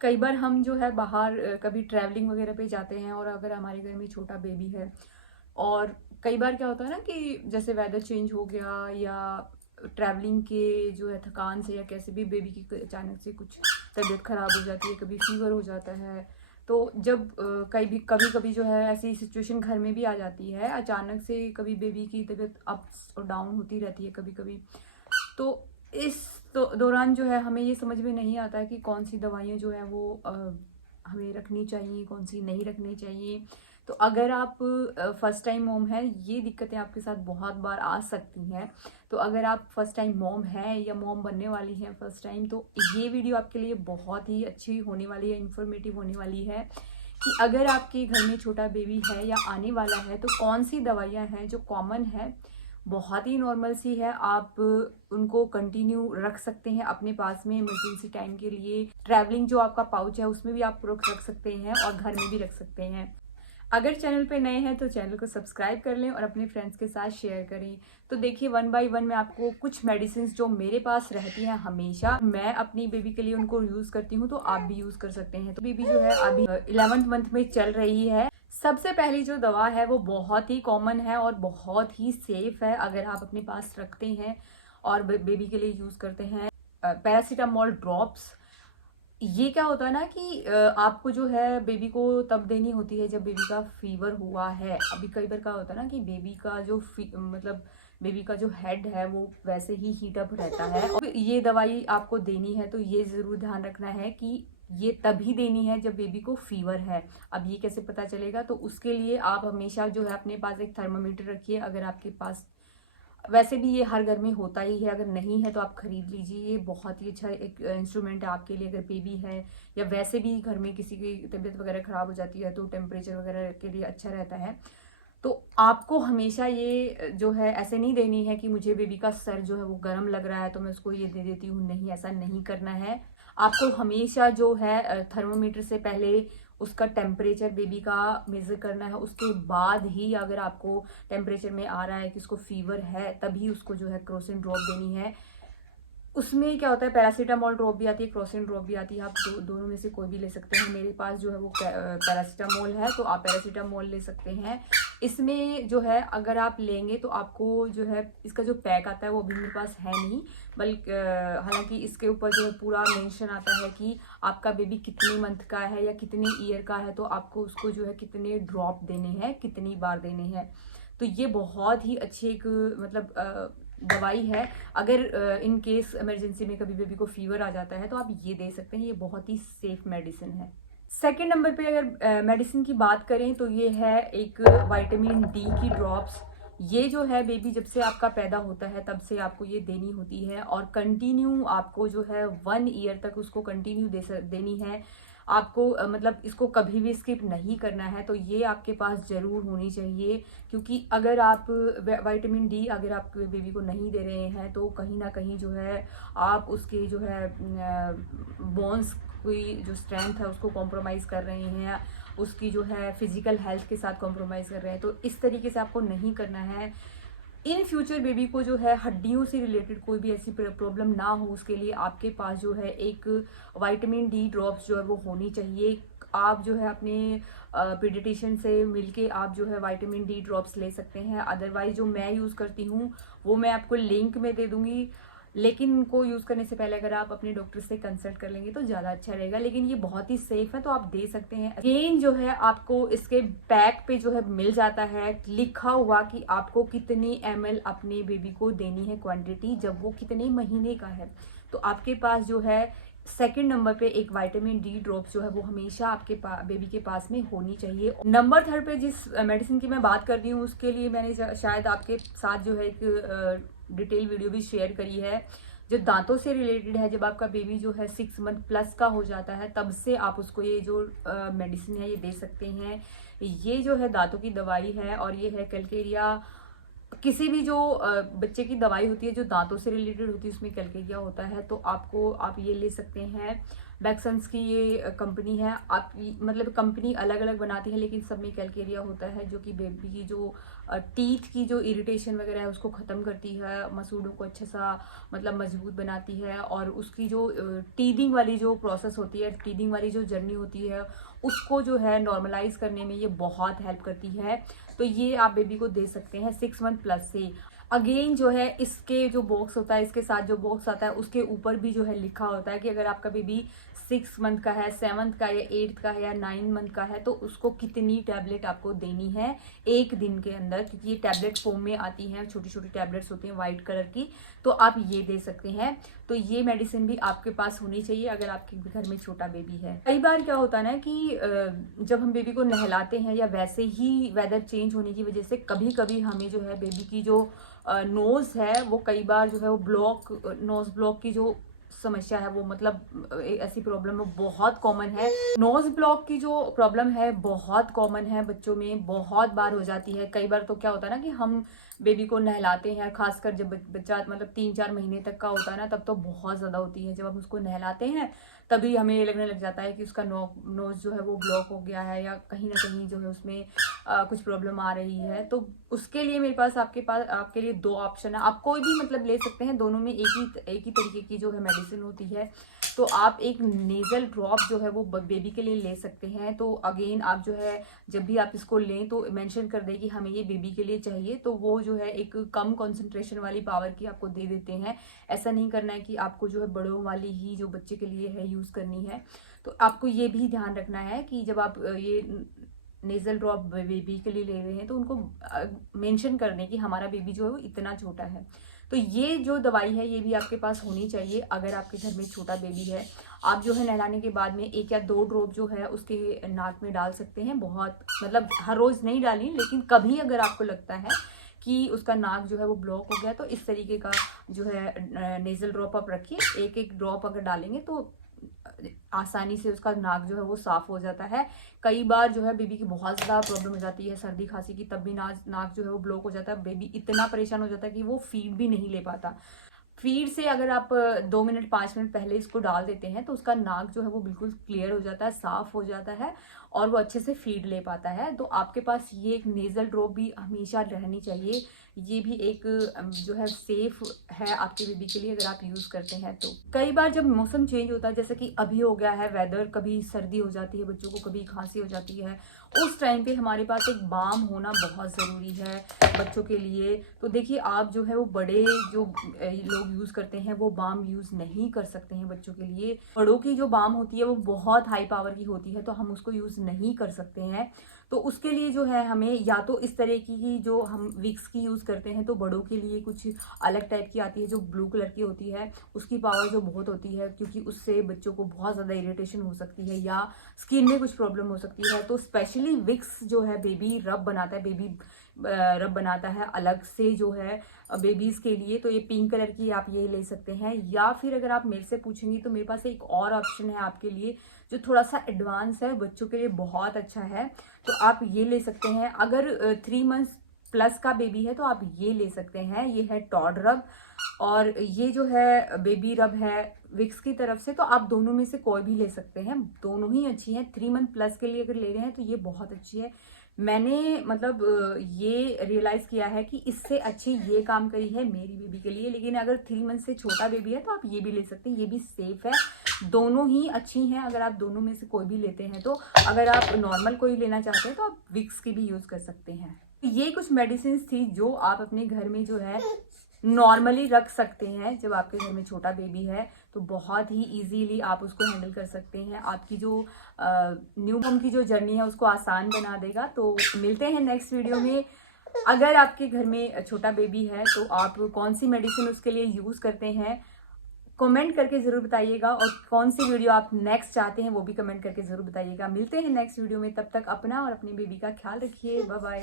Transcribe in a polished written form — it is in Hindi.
कई बार हम जो है बाहर कभी ट्रैवलिंग वगैरह पे जाते हैं और अगर हमारे घर में छोटा बेबी है और कई बार क्या होता है ना कि जैसे वेदर चेंज हो गया या ट्रैवलिंग के जो है थकान से या कैसे भी बेबी की अचानक से कुछ तबीयत खराब हो जाती है, कभी फीवर हो जाता है। तो जब कभी कभी कभी जो है ऐसी सिचुएशन घर में भी आ जाती है अचानक से, कभी बेबी की तबीयत अप्स और डाउन होती रहती है कभी कभी। तो इस दौरान जो है हमें ये समझ में नहीं आता है कि कौन सी दवाइयाँ जो है वो हमें रखनी चाहिए, कौन सी नहीं रखनी चाहिए। तो अगर आप फर्स्ट टाइम मॉम है, ये दिक्कतें आपके साथ बहुत बार आ सकती हैं। तो अगर आप फर्स्ट टाइम मॉम है या मॉम बनने वाली हैं फर्स्ट टाइम, तो ये वीडियो आपके लिए बहुत ही अच्छी होने वाली है, इन्फॉर्मेटिव होने वाली है कि अगर आपके घर में छोटा बेबी है या आने वाला है तो कौन सी दवाइयाँ हैं जो कॉमन है, बहुत ही नॉर्मल सी है, आप उनको कंटिन्यू रख सकते हैं अपने पास में इमरजेंसी टाइम के लिए। ट्रैवलिंग जो आपका पाउच है उसमें भी आप रख सकते हैं और घर में भी रख सकते हैं। अगर चैनल पे नए हैं तो चैनल को सब्सक्राइब कर लें और अपने फ्रेंड्स के साथ शेयर करें। तो देखिए, वन बाय वन मैं आपको कुछ मेडिसिन जो मेरे पास रहती हैं, हमेशा मैं अपनी बेबी के लिए उनको यूज करती हूँ, तो आप भी यूज कर सकते हैं। तो बेबी जो है अभी 11th मंथ में चल रही है। सबसे पहली जो दवा है वो बहुत ही कॉमन है और बहुत ही सेफ है अगर आप अपने पास रखते हैं और बेबी के लिए यूज करते हैं। Paracetamol drops. ये क्या होता है ना कि आपको जो है बेबी को तब देनी होती है जब बेबी का फीवर हुआ है। अभी कई बार क्या होता है ना कि बेबी का जो मतलब बेबी का जो हेड है वो वैसे ही हीट अप रहता है, और ये दवाई आपको देनी है तो ये जरूर ध्यान रखना है कि ये तभी देनी है जब बेबी को फीवर है। अब ये कैसे पता चलेगा, तो उसके लिए आप हमेशा जो है अपने पास एक थर्मामीटर रखिए। अगर आपके पास, वैसे भी ये हर घर में होता ही है, अगर नहीं है तो आप खरीद लीजिए। ये बहुत ही अच्छा एक इंस्ट्रूमेंट है आपके लिए अगर बेबी है या वैसे भी घर में किसी की तबीयत वगैरह खराब हो जाती है तो टेम्परेचर वगैरह के लिए अच्छा रहता है। तो आपको हमेशा ये जो है ऐसे नहीं देनी है कि मुझे बेबी का सर जो है वो गर्म लग रहा है तो मैं उसको ये दे देती हूँ, नहीं, ऐसा नहीं करना है। आपको हमेशा जो है थर्मोमीटर से पहले उसका टेम्परेचर बेबी का मेजर करना है, उसके बाद ही अगर आपको टेम्परेचर में आ रहा है कि उसको फीवर है तभी उसको जो है क्रोसिन ड्रॉप देनी है। उसमें क्या होता है, पैरासीटामोल ड्रॉप भी आती है, क्रोसिन ड्रॉप भी आती है, आप दोनों में से कोई भी ले सकते हैं। मेरे पास जो है वो पैरासीटामोल है तो आप पैरासीटामोल ले सकते हैं। इसमें जो है अगर आप लेंगे तो आपको जो है इसका जो पैक आता है वो अभी मेरे पास है नहीं, बल्कि हालांकि इसके ऊपर जो है पूरा मेंशन आता है कि आपका बेबी कितने मंथ का है या कितने ईयर का है, तो आपको उसको जो है कितने ड्रॉप देने हैं, कितनी बार देने हैं। तो ये बहुत ही अच्छी एक मतलब दवाई है। अगर इन केस इमरजेंसी में कभी बेबी को फीवर आ जाता है तो आप ये दे सकते हैं, ये बहुत ही सेफ मेडिसिन है। सेकेंड नंबर पे अगर मेडिसिन की बात करें तो ये है एक विटामिन डी की ड्रॉप्स। ये जो है बेबी जब से आपका पैदा होता है तब से आपको ये देनी होती है और कंटिन्यू आपको जो है 1 ईयर तक उसको कंटिन्यू देनी है। आपको मतलब इसको कभी भी स्किप नहीं करना है, तो ये आपके पास जरूर होनी चाहिए। क्योंकि अगर आप विटामिन डी अगर आप बेबी को नहीं दे रहे हैं तो कहीं ना कहीं जो है आप उसके जो है बोन्स की जो स्ट्रेंथ है उसको कॉम्प्रोमाइज़ कर रहे हैं, उसकी जो है फिजिकल हेल्थ के साथ कॉम्प्रोमाइज़ कर रहे हैं। तो इस तरीके से आपको नहीं करना है। इन फ्यूचर बेबी को जो है हड्डियों से रिलेटेड कोई भी ऐसी प्रॉब्लम ना हो, उसके लिए आपके पास जो है एक विटामिन डी ड्रॉप्स जो है वो होनी चाहिए। आप जो है अपने पीडियाट्रिशियन से मिलके आप जो है विटामिन डी ड्रॉप्स ले सकते हैं। अदरवाइज जो मैं यूज़ करती हूँ वो मैं आपको लिंक में दे दूंगी, लेकिन उनको यूज़ करने से पहले अगर आप अपने डॉक्टर से कंसल्ट कर लेंगे तो ज़्यादा अच्छा रहेगा। लेकिन ये बहुत ही सेफ है तो आप दे सकते हैं। अगेन जो है आपको इसके बैक पे जो है मिल जाता है लिखा हुआ कि आपको कितनी ml अपने बेबी को देनी है, क्वांटिटी, जब वो कितने महीने का है। तो आपके पास जो है सेकंड नंबर पे एक विटामिन डी ड्रॉप्स जो है वो हमेशा आपके बेबी के पास में होनी चाहिए। नंबर थर्ड पे जिस मेडिसिन की मैं बात कर रही हूँ उसके लिए मैंने शायद आपके साथ जो है एक डिटेल वीडियो भी शेयर करी है, जो दांतों से रिलेटेड है। जब आपका बेबी जो है 6 मंथ प्लस का हो जाता है तब से आप उसको ये जो मेडिसिन है ये दे सकते हैं। ये जो है दांतों की दवाई है और ये है कैलकेरिया। किसी भी जो बच्चे की दवाई होती है जो दांतों से रिलेटेड होती है उसमें कैलकेरिया होता है, तो आप ये ले सकते हैं। बैक्सन्स की ये कंपनी है। आप मतलब कंपनी अलग अलग बनाती है लेकिन सब में कैलकेरिया होता है, जो कि बेबी की जो टीथ की जो इरिटेशन वगैरह है उसको ख़त्म करती है, मसूड़ों को अच्छा सा मतलब मजबूत बनाती है, और उसकी जो टीदिंग वाली जो प्रोसेस होती है, टीदिंग वाली जो जर्नी होती है, उसको जो है नॉर्मलाइज करने में ये बहुत हेल्प करती है। तो ये आप बेबी को दे सकते हैं 6 मंथ प्लस से। अगेन जो है इसके जो बॉक्स होता है, इसके साथ जो बॉक्स आता है उसके ऊपर भी जो है लिखा होता है कि अगर आपका बेबी 6 मंथ का है, 7th का या 8th का है या 9 मंथ का है तो उसको कितनी टैबलेट आपको देनी है एक दिन के अंदर, क्योंकि ये टैबलेट फॉर्म में आती हैं, छोटी छोटी टैबलेट्स होती हैं वाइट कलर की, तो आप ये दे सकते हैं। तो ये मेडिसिन भी आपके पास होनी चाहिए अगर आपके घर में छोटा बेबी है। कई बार क्या होता है ना कि जब हम बेबी को नहलाते हैं या वैसे ही वेदर चेंज होने की वजह से कभी कभी हमें जो है बेबी की जो नोज है वो कई बार जो है वो नोज ब्लॉक की जो समस्या है वो मतलब ऐसी प्रॉब्लम है, बहुत कॉमन है। नोज ब्लॉक की जो प्रॉब्लम है बहुत कॉमन है, बच्चों में बहुत बार हो जाती है। कई बार तो क्या होता है ना कि हम बेबी को नहलाते हैं, खासकर जब बच्चा मतलब 3-4 महीने तक का होता है ना, तब तो बहुत ज़्यादा होती है। जब हम उसको नहलाते हैं तभी हमें ये लगने लग जाता है कि उसका नोज जो है वो ब्लॉक हो गया है या कहीं ना कहीं जो है उसमें कुछ प्रॉब्लम आ रही है। तो उसके लिए मेरे पास आपके लिए 2 ऑप्शन है। आप कोई भी मतलब ले सकते हैं, दोनों में एक ही तरीके की जो है मेडिसिन होती है। तो आप एक नेजल ड्रॉप जो है वो बेबी के लिए ले सकते हैं। तो अगेन आप जो है जब भी आप इसको लें तो मेंशन कर दें कि हमें ये बेबी के लिए चाहिए, तो वो जो है एक कम कंसंट्रेशन वाली पावर की आपको दे देते हैं। ऐसा नहीं करना है कि आपको जो है बड़ों वाली ही जो बच्चे के लिए है यूज़ करनी है। तो आपको ये भी ध्यान रखना है कि जब आप ये नेजल ड्रॉप बेबी के लिए ले रहे हैं तो उनको मेंशन कर दें कि हमारा बेबी जो है वो इतना छोटा है। तो ये जो दवाई है ये भी आपके पास होनी चाहिए अगर आपके घर में छोटा बेबी है। आप जो है नहलाने के बाद में 1 या 2 ड्रॉप जो है उसके नाक में डाल सकते हैं। बहुत मतलब हर रोज़ नहीं डालें, लेकिन कभी अगर आपको लगता है कि उसका नाक जो है वो ब्लॉक हो गया तो इस तरीके का जो है नेजल ड्रॉप आप रखिए। एक ड्रॉप अगर डालेंगे तो आसानी से उसका नाक जो है वो साफ हो जाता है। कई बार जो है बेबी की बहुत ज़्यादा प्रॉब्लम हो जाती है सर्दी खांसी की, तब भी नाक जो है वो ब्लॉक हो जाता है। बेबी इतना परेशान हो जाता है कि वो फीड भी नहीं ले पाता। फीड से अगर आप 2 मिनट 5 मिनट पहले इसको डाल देते हैं तो उसका नाक जो है वो बिल्कुल क्लियर हो जाता है, साफ हो जाता है और वो अच्छे से फीड ले पाता है। तो आपके पास ये एक नेजल ड्रॉप भी हमेशा रहनी चाहिए। ये भी एक जो है सेफ है आपके बेबी के लिए अगर आप यूज़ करते हैं तो। कई बार जब मौसम चेंज होता है, जैसे कि अभी हो गया है वेदर, कभी सर्दी हो जाती है बच्चों को, कभी खांसी हो जाती है, उस टाइम पे हमारे पास एक बाम होना बहुत ज़रूरी है बच्चों के लिए। तो देखिए आप जो है वो बड़े जो लोग यूज़ करते हैं वो बाम यूज़ नहीं कर सकते हैं बच्चों के लिए। बड़ों की जो बाम होती है वो बहुत हाई पावर की होती है, तो हम उसको यूज़ नहीं कर सकते हैं। तो उसके लिए जो है हमें या तो इस तरह की जो हम विक्स की यूज़ करते हैं, तो बड़ों के लिए कुछ अलग टाइप की आती है जो ब्लू कलर की होती है, उसकी पावर जो बहुत होती है, क्योंकि उससे बच्चों को बहुत ज़्यादा इरिटेशन हो सकती है या स्किन में कुछ प्रॉब्लम हो सकती है। तो स्पेशली विक्स जो है बेबी रब बनाता है, बेबी रब बनाता है अलग से जो है बेबीज़ के लिए। तो ये पिंक कलर की आप ये ले सकते हैं, या फिर अगर आप मेरे से पूछेंगी तो मेरे पास एक और ऑप्शन है आपके लिए जो थोड़ा सा एडवांस है, बच्चों के लिए बहुत अच्छा है। तो आप ये ले सकते हैं। अगर 3 मंथ्स प्लस का बेबी है तो आप ये ले सकते हैं। ये है टॉड रब, और ये जो है बेबी रब है विक्स की तरफ से। तो आप दोनों में से कोई भी ले सकते हैं, दोनों ही अच्छी हैं। 3 मंथ प्लस के लिए अगर ले रहे हैं तो ये बहुत अच्छी है। मैंने मतलब ये रियलाइज़ किया है कि इससे अच्छी ये काम करी है मेरी बेबी के लिए। लेकिन अगर 3 मंथ से छोटा बेबी है तो आप ये भी ले सकते हैं, ये भी सेफ है। दोनों ही अच्छी हैं अगर आप दोनों में से कोई भी लेते हैं तो। अगर आप नॉर्मल कोई लेना चाहते हैं तो आप विक्स की भी यूज़ कर सकते हैं। ये कुछ मेडिसिन थी जो आप अपने घर में जो है नॉर्मली रख सकते हैं जब आपके घर में छोटा बेबी है। तो बहुत ही इजीली आप उसको हैंडल कर सकते हैं। आपकी जो न्यू बॉर्न की जो जर्नी है उसको आसान बना देगा। तो मिलते हैं नेक्स्ट वीडियो में। अगर आपके घर में छोटा बेबी है तो आप कौन सी मेडिसिन उसके लिए यूज़ करते हैं कमेंट करके ज़रूर बताइएगा, और कौन सी वीडियो आप नेक्स्ट चाहते हैं वो भी कमेंट करके ज़रूर बताइएगा। मिलते हैं नेक्स्ट वीडियो में, तब तक अपना और अपनी बेबी का ख्याल रखिए। Bye bye.